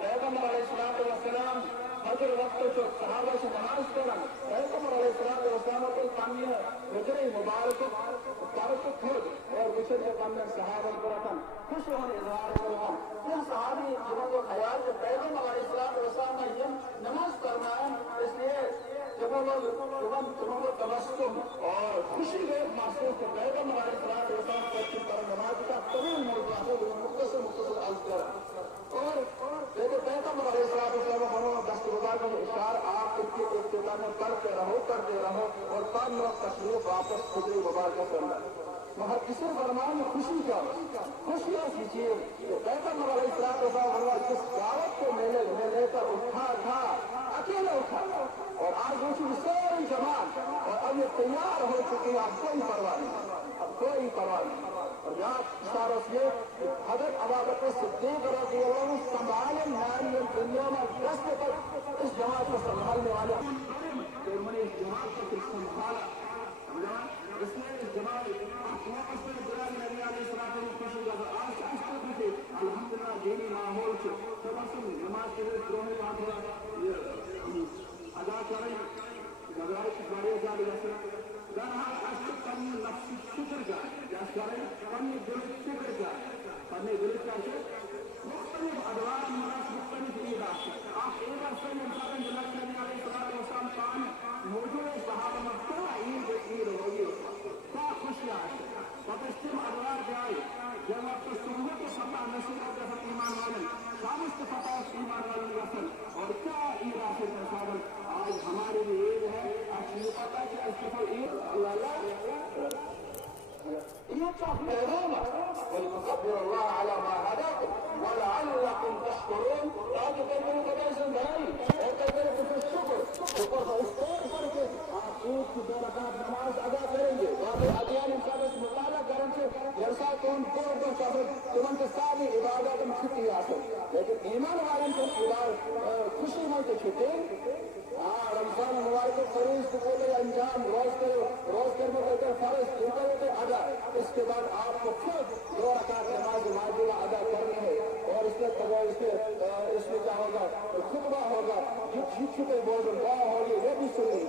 پیغمبر علیہ السلام فجر وقت جو صحابہ سے نماز پڑھن پیغمبر علیہ السلام کو پنہ حجرے مبارک پرت کھود اور وچھن کے پنہ صحابہ کرتن خوش ہون اظہار کران یہ صحابی جنہوں کو خیال کہ پیغمبر علیہ السلام نے یہ نماز فرمایا اس لیے جب وہ تبسم اور خوشی کے محسوس کہ پیغمبر علیہ السلام پر نماز کا طویل موضوع ہے مختصر عرض کر اور پیغمبر علیہ السلام دستور کا اشار آپ ان کے ابتدا میں کرتے رہو اور بعد میں تشریف واپس خدے مبارکہ کرنا محدثین فرمان میں خوشی کا خوشیاں کیجیے کہ پیغمبر علیہ السلام کس دعوت کو میلے میں لے کر اٹھا اکیلے اٹھا اور آج دوسری ساری جماعت اور اب یہ تیار ہو چکی ہے اب کوئی پرواہ نہیں اور یہاں اشارہ سے حضرت ابوبکر صدیق رضی اللہ عنہ سنبھالے ناری دنیا میں دست پر اس جماعت کو سنبھالنے والے کہ انہوں نے اس جماعت کو سنبھالا اس نے اس جماعت نبی علیہ السلام خوشی کا آج الحمدللہ دینی ماحول سے تبسم نماز کے لیے دروہے ادا کریں گزارش بڑے جاری رسے درحال اشک پنی نفسی شکر کا یا کریں پنی دل شکر کا پنی دل کا مختلف ادوار مختلف عید آپ ایک عرصے میں انسان جلال نبی علیہ السلام پان موجود صحابہ میں کیا عید ہوگی کیا خوشیاں ہے پتشتم ادوار جائے جب وقت صبح کے فتح نصیب ہوتے ہیں ایمان والے شام کے فتح ایمان والے رسل اور کیا عید آخر ہے صاحب آج ہمارے لیے عید ہے آج یہ پتا ہے کہ اس کے ساتھ عید اللہ عید کا پیغام ولتكبروا الله على ما هداكم ولعلكم تشكرون تاکہ تمہیں قدر سے بھائی اور قدر سے شکر اس طور پر کہ آپ عید کی 2 رکعت نماز ادا کریں گے باقی ادیان انسان اس مطالعہ کریں سے جیسا کون کو تمہیں کے ساری عبادت میں چھٹی حاصل لیکن ایمان والوں کو خوشی میں تو چھٹے رمضان مبارک فریض کو بولے انجام روز کرنے کو فرض ادا اس کے بعد آپ کو خود 2 رکعت نماز واجبہ ادا کرنی ہے اور اس میں کیا ہوگا خطبہ ہوگا چھٹے بول دعا ہوگی وہ بھی سنیں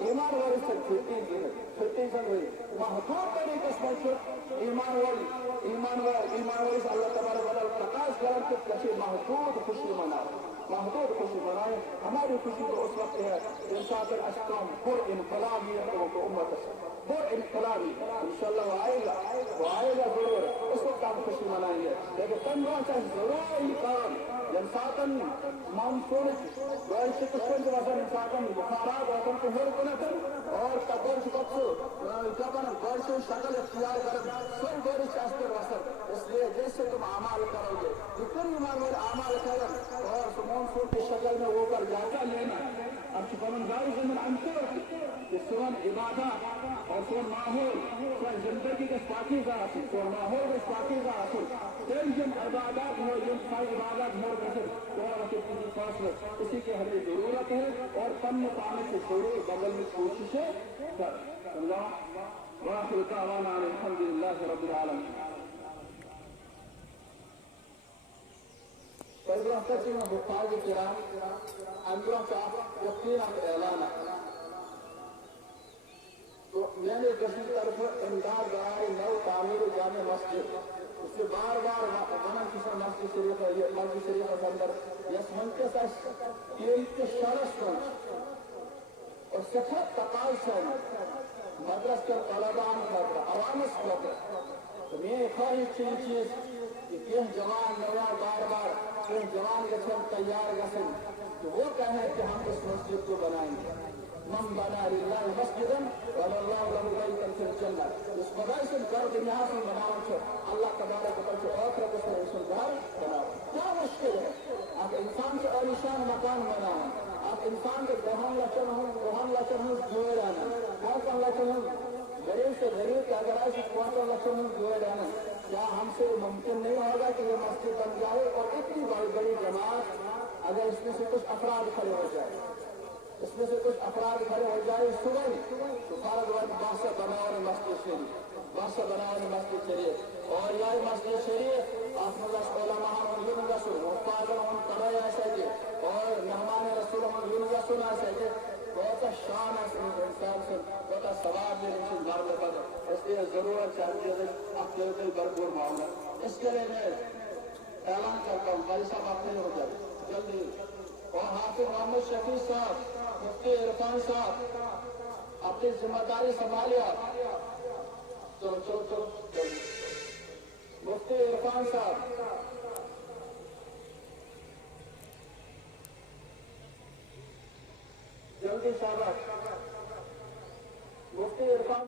ایمان والی سے چھٹی سن رہی محدود طریقے سے ایمان والی سے اللہ تبارک و تعالی تقاض کریں کہ کسی محدود خوشی منائے ہماری خوشی تو اس وقت ہے انسان اشکام پر انقلابی امت پر انقلابی انشاءاللہ وہ آئے گا ضرور اس وقت آپ خوشی منائیں گے لیکن تنہا چاہے ضروری کام انسان مانسون گوش کشن جو وزن انسان بخارات وزن کو ہر کنتن اور تقوش بخشو جبن گوش شکل اختیار کرن سن گوش اشتر وصل اس لیے جیسے تم اعمال کرو گے جتن ایمان والے اعمال کرن اور مانسون کی شکل میں وہ پر جاتا لینا اب چپن گائی زمین انتر کہ سون عبادات اور سون ماحول سون زندگی کے ساتھی کا حاصل سون ماحول کے ساتھی کا حاصل دل جن عبادات ہو جن ساری عبادات ہو اسی کی ہمیں ضرورت ہے اور کم مقام سے ضرور بغل میں کوششیں کر اللہ وآخر دعوانا الحمدللہ رب العالمین پہلے ہفتے میں بخار کے کرام اندروں کا یقینا اعلان تو میں نے دوسری طرف امداد رائے نو تعمیر جامع مسجد اس سے بار ونان کسی مسجد شریف ہے یہ مسجد شریف کے اندر یس منکس یہ شرس کن اور سخت تقاض ہے مدرس کے طلبان خاطر عوامس خاطر تو میں خواہش چیز کہ جوان نوان بار یہ جوان گھن تیار گھن تو وہ کہیں کہ ہم اس مسجد کو بنائیں گے من بنا للہ مسجدا واللہ له بیتا فی الجنہ اس خدای سے گھر دنیا سے بناؤ چھو اللہ تبارک و تعالی آخرت اس میں اس گھر بناؤ کیا مشکل ہے آپ انسان سے عالیشان مکان بناؤ آپ انسان کے روحان لچن ہوں جوئے رہنا کوان لچن ہوں غریب سے غریب کے اگر ایسے کوان لچن ہوں جوئے رہنا کیا ہم سے ممکن نہیں ہوگا کہ یہ مسجد بن جائے اور اتنی بڑی جماعت اگر اس میں سے کچھ افراد کھڑے ہو جائے صبح تو فرض وقت باسا بناؤ مسجد شریف اور یہ مسجد شریف آپ علماء یہ ضرورت چاہتی ہے آپ کے بھرپور معاملہ اس کے لیے میں اعلان کرتا ہوں بھائی صاحب آپ نہیں ہو جائے جلدی اور حافظ محمد شفیع صاحب مفتی عرفان صاحب اپنی ذمہ داری سنبھالے آپ چلو چلو چلو جلدی مفتی عرفان صاحب جلدی صاحب